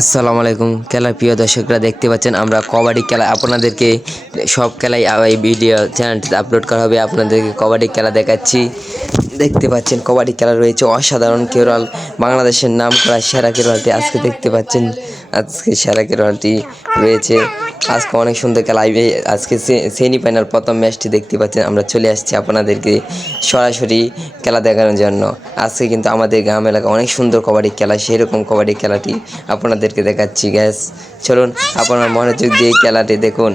আসসালামু আলাইকুম। খেলার প্রিয় দর্শকরা দেখতে পাচ্ছেন, আমরা কবাডি খেলা আপনাদেরকে, সব খেলাই এই ভিডিও চ্যানেলটিতে আপলোড করা হবে। আপনাদেরকে কবাডি খেলা দেখাচ্ছি। দেখতে পাচ্ছেন, কবাডি খেলা রয়েছে। অসাধারণ কেরল, বাংলাদেশের নাম করা সেরা কেরলটি আজকে দেখতে পাচ্ছেন। আজকে সেরা কেরলটি রয়েছে। আজকে অনেক সুন্দর খেলা। আজকে সেমি ফাইনাল প্রথম ম্যাচটি দেখতে পাচ্ছেন। আমরা চলে আসছি আপনাদেরকে সরাসরি খেলা দেখানোর জন্য। আজকে কিন্তু আমাদের গ্রাম এলাকা অনেক সুন্দর কবাডি খেলা, সেরকম কবাডি খেলাটি আপনাদেরকে দেখাচ্ছি গ্যাস চলুন, আপনার মনোযোগ দিয়ে খেলাটি দেখুন।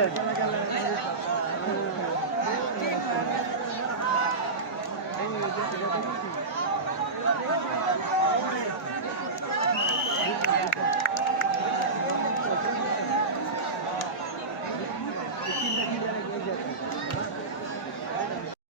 করেন